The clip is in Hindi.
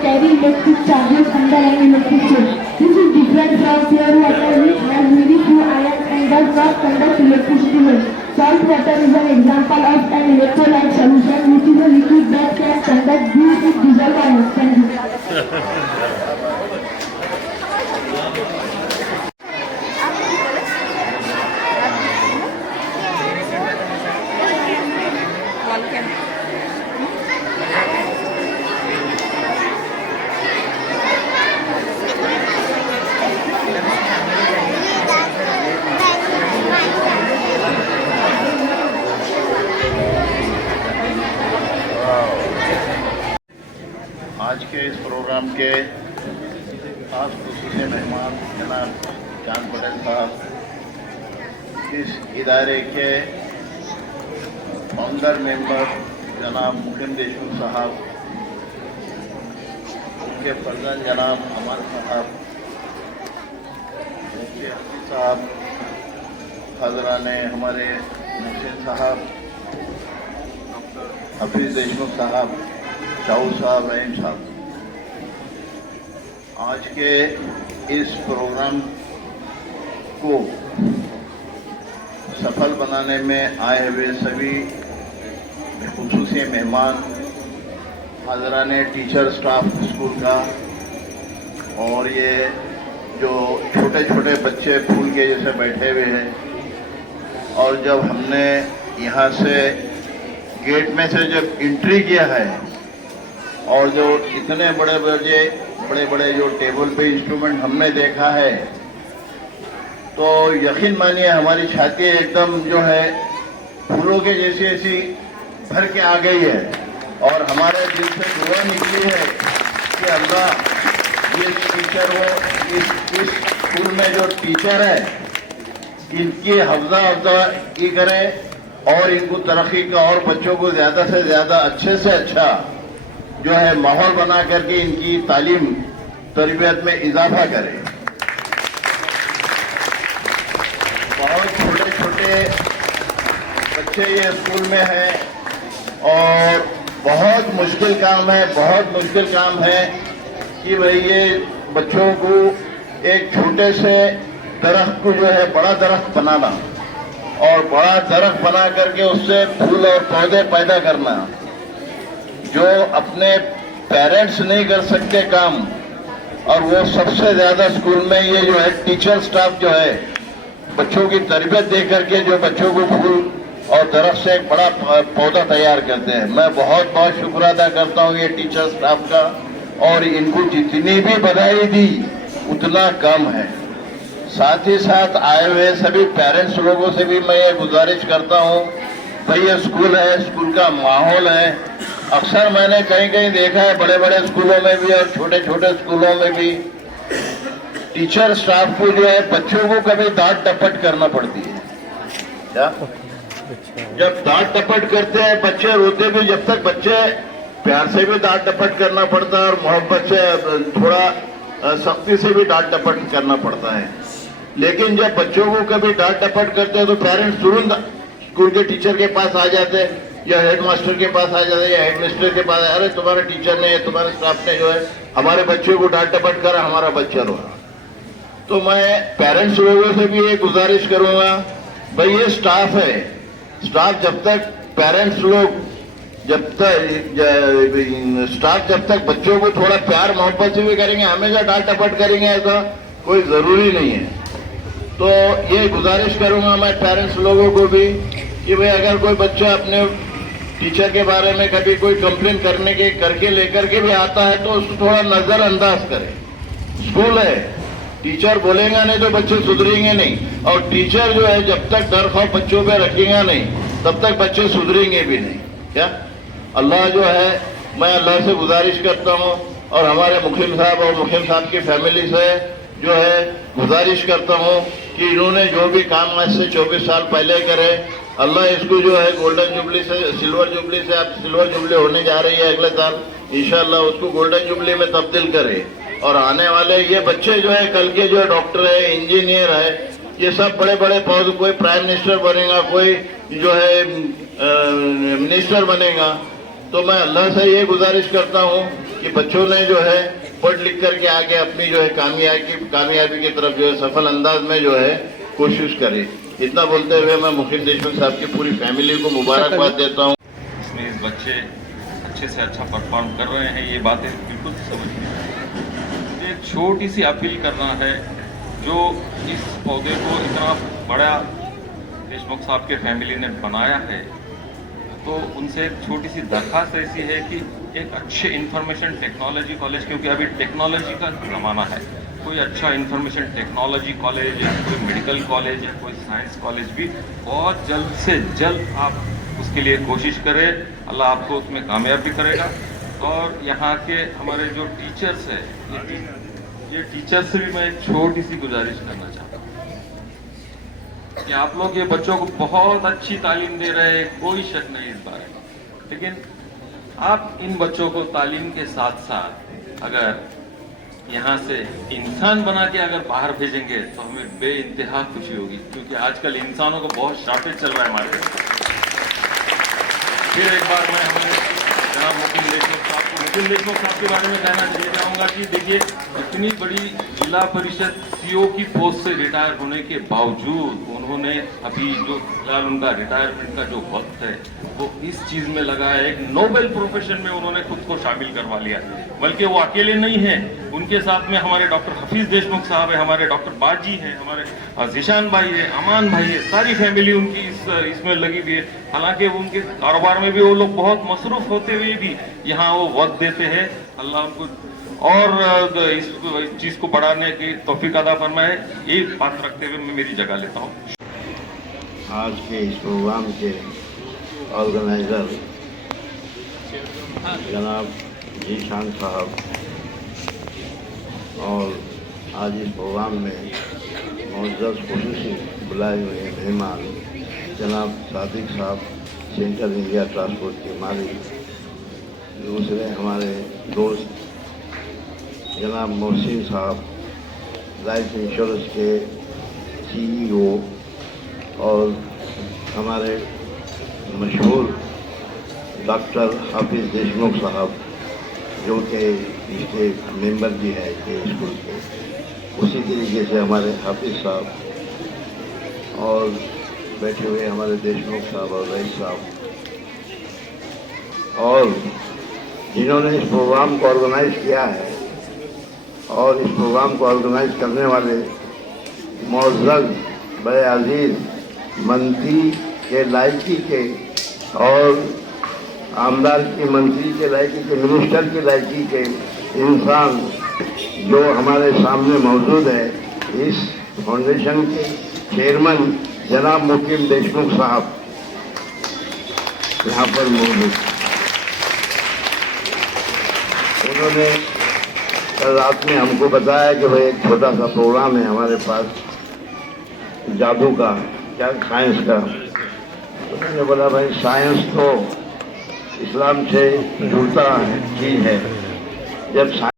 carry electric charges under an electric chain. This is different from pure water which has very few ions and does not conduct electricity well. Salt water is an example of an electrolyte solution which is a liquid that can conduct these dissolved ions. Thank you. आज के इस प्रोग्राम के खास खुसूसी मेहमान जनाब चांद पटेल साहब, इस इदारे के फाउंडर मेंबर जनाब मुखिम देशमुख साहब, उनके फर्जंद जनाब अमर साहब, मुफ्ती साहब, हजराने हमारे मुहसिन साहब, हफीज देशमुख साहब, शाहू साहब, रहीम साहब, आज के इस प्रोग्राम को सफल बनाने में आए हुए सभी खुसूसी मेहमान, हजराने टीचर स्टाफ स्कूल का, और ये जो छोटे छोटे बच्चे फूल के जैसे बैठे हुए हैं, और जब हमने यहाँ से गेट में से जब एंट्री किया है और जो इतने बड़े बड़े जो टेबल पे इंस्ट्रूमेंट हमने देखा है, तो यकीन मानिए हमारी छाती एकदम जो है फूलों के जैसी ऐसी भर के आ गई है, और हमारे दिल से दुआ निकली है कि अल्लाह ये टीचर हो, इस स्कूल में जो टीचर है इनकी अफजा करे और इनको तरक्की का और बच्चों को ज्यादा से ज्यादा अच्छे से अच्छा जो है माहौल बना करके इनकी तालीम तरबियत में इजाफा करें। बहुत छोटे छोटे बच्चे ये स्कूल में हैं और बहुत मुश्किल काम है कि भाई ये बच्चों को एक छोटे से दरख्त को जो है बड़ा दरख्त बनाना और बड़ा दरख्त बना करके उससे फूल और पौधे पैदा करना, जो अपने पेरेंट्स नहीं कर सकते काम, और वो सबसे ज्यादा स्कूल में ये जो है टीचर स्टाफ जो है बच्चों की तरबियत दे करके जो बच्चों को फूल और दरख्त से एक बड़ा पौधा तैयार करते हैं। मैं बहुत बहुत शुक्र अदा करता हूँ ये टीचर स्टाफ का, और इनको जितनी भी बधाई दी उतना कम है। साथ ही साथ आए हुए सभी पेरेंट्स लोगों से भी मैं ये गुजारिश करता हूँ, भाई ये स्कूल है, स्कूल का माहौल है। अक्सर मैंने कहीं कहीं देखा है बड़े बड़े स्कूलों में भी और छोटे छोटे स्कूलों में भी टीचर स्टाफ को जो है बच्चों को कभी डांट डपट करना पड़ती है। क्या जब डांट डपट करते हैं बच्चे रोते भी, जब तक बच्चे प्यार से भी डांट डपट करना पड़ता है और मोहब्बत से थोड़ा सख्ती से भी डांट डपट करना पड़ता है। लेकिन जब बच्चों को कभी डांट डपट करते हैं तो पेरेंट्स तुरंत स्कूल के टीचर के पास आ जाते हैं या हेड मास्टर के पास आ जाते हैं या हेड मिस्टर के पास, अरे तुम्हारे टीचर ने, तुम्हारे स्टाफ ने जो है हमारे बच्चे को डांट डपट करा, हमारा बच्चा रोना। तो मैं पेरेंट्स लोगों से भी ये गुजारिश करूंगा, भाई ये स्टाफ है, स्टाफ जब तक पेरेंट्स लोग स्टाफ जब तक बच्चों को थोड़ा प्यार मोहब्बत से भी करेंगे, हमेशा डांट डपट करेंगे ऐसा कोई जरूरी नहीं है। तो ये गुजारिश करूंगा मैं पेरेंट्स लोगों को भी कि भाई अगर कोई बच्चा अपने टीचर के बारे में कभी कोई कंप्लेन करके लेकर के भी आता है तो उसको थोड़ा नजरअंदाज करें। स्कूल है, टीचर बोलेगा नहीं तो बच्चे सुधरेंगे नहीं, और टीचर जो है जब तक डर खौफ बच्चों पे रखेगा नहीं तब तक बच्चे सुधरेंगे भी नहीं। क्या अल्लाह जो है, मैं अल्लाह से गुजारिश करता हूँ और हमारे मुखिम साहब और मुखिम साहब की फैमिली से जो है गुजारिश करता हूँ कि इन्होंने जो भी काम आज से 24 साल पहले करे, अल्लाह इसको जो है गोल्डन जुबली से सिल्वर जुबली से, अब सिल्वर जुबली होने जा रही है अगले साल, इंशाल्लाह उसको गोल्डन जुबली में तब्दील करे। और आने वाले ये बच्चे जो है कल के जो डॉक्टर है, इंजीनियर है, ये सब बड़े बड़े पद, कोई प्राइम मिनिस्टर बनेगा, कोई जो है मिनिस्टर बनेगा। तो मैं अल्लाह से ये गुजारिश करता हूँ कि बच्चों ने जो है पढ़ लिख करके आगे अपनी जो है कामयाबी की तरफ जो है सफल अंदाज में जो है कोशिश करे। इतना बोलते हुए मैं मुखिम देशमुख साहब की पूरी फैमिली को मुबारकबाद देता हूँ। इसमें इस बच्चे अच्छे से अच्छा परफॉर्म कर रहे हैं, ये बातें बिल्कुल समझ में मुझे एक छोटी सी अपील करना है। जो इस पौधे को इतना बड़ा देशमुख साहब के फैमिली ने बनाया है, तो उनसे एक छोटी सी दरख्वास्त ऐसी है कि एक अच्छे इंफॉर्मेशन टेक्नोलॉजी कॉलेज, क्योंकि अभी टेक्नोलॉजी का ज़माना है, कोई अच्छा इंफॉर्मेशन टेक्नोलॉजी कॉलेज या कोई मेडिकल कॉलेज या कोई साइंस कॉलेज भी बहुत जल्द से जल्द आप उसके लिए कोशिश करें। अल्लाह आपको उसमें कामयाब भी करेगा। और यहाँ के हमारे जो टीचर्स हैं, ये टीचर्स से भी मैं एक छोटी सी गुजारिश करना चाहता हूँ कि आप लोग ये बच्चों को बहुत अच्छी तालीम दे रहे हैं, कोई शक नहीं इस बारे में, लेकिन आप इन बच्चों को तालीम के साथ साथ अगर यहाँ से इंसान बना के अगर बाहर भेजेंगे तो हमें बेइंतहा खुशी होगी, क्योंकि आजकल इंसानों को बहुत शॉर्टेज चल रहा है मार्केट में। फिर एक बार मैं हमें जनाब मुखिम देशमुख साहब के बारे में कहना चाहूँगा कि देखिए, इतनी बड़ी जिला परिषद सीओ की पोस्ट से रिटायर होने के बावजूद उन्होंने अभी जो फिलहाल उनका रिटायरमेंट का जो वक्त है वो इस चीज़ में लगा है। एक नोबेल प्रोफेशन में उन्होंने खुद को शामिल करवा लिया, बल्कि वो अकेले नहीं हैं, उनके साथ में हमारे डॉक्टर हफीज देशमुख साहब है, हमारे डॉक्टर बाजी हैं, हमारे जिशान भाई है, अमान भाई है, सारी फैमिली उनकी इसमें लगी हुई है। हालांकि उनके कारोबार में भी वो लोग बहुत मसरूफ होते हुए भी यहाँ वो वक्त देते हैं। अल्लाह उनको और इस चीज़ को बढ़ाने की तौफीक अदा फरमाए, ये बात रखते हुए मैं मेरी जगह लेता हूँ। आज के इस प्रोग्राम के ऑर्गेनाइज़र जनाब जीशान साहब और आज इस प्रोग्राम में मुअज़्ज़ज़ खुसूसी बुलाए हुए मेहमान जनाब सादिक साहब, सेंट्रल इंडिया ट्रांसपोर्ट के मालिक, दूसरे हमारे दोस्त जनाब मोहसिन साहब, लाइफ इंश्योरेंस के CEO, और हमारे मशहूर डॉक्टर हाफिज़ देशमुख साहब जो कि इसके मेंबर भी है के स्कूल के, उसी तरीके से हमारे हाफिज़ साहब और बैठे हुए हमारे देशमुख साहब और रईस साहब, और जिन्होंने इस प्रोग्राम को ऑर्गेनाइज किया है और इस प्रोग्राम को ऑर्गेनाइज करने वाले मुअज़्ज़ज़ बड़े अजीज़ मंत्री के लायकी के और आमदार की मंत्री के लायकी के, मिनिस्टर के लायकी के इंसान जो हमारे सामने मौजूद है, इस फाउंडेशन के चेयरमैन जनाब मुखिम देशमुख साहब यहाँ पर मौजूद। उन्होंने कल रात में हमको बताया कि भाई एक छोटा सा प्रोग्राम है हमारे पास जादू का, क्या साइंस का। तो मैंने बोला भाई साइंस तो इस्लाम से जुड़ता चीज़ है, जब साइंस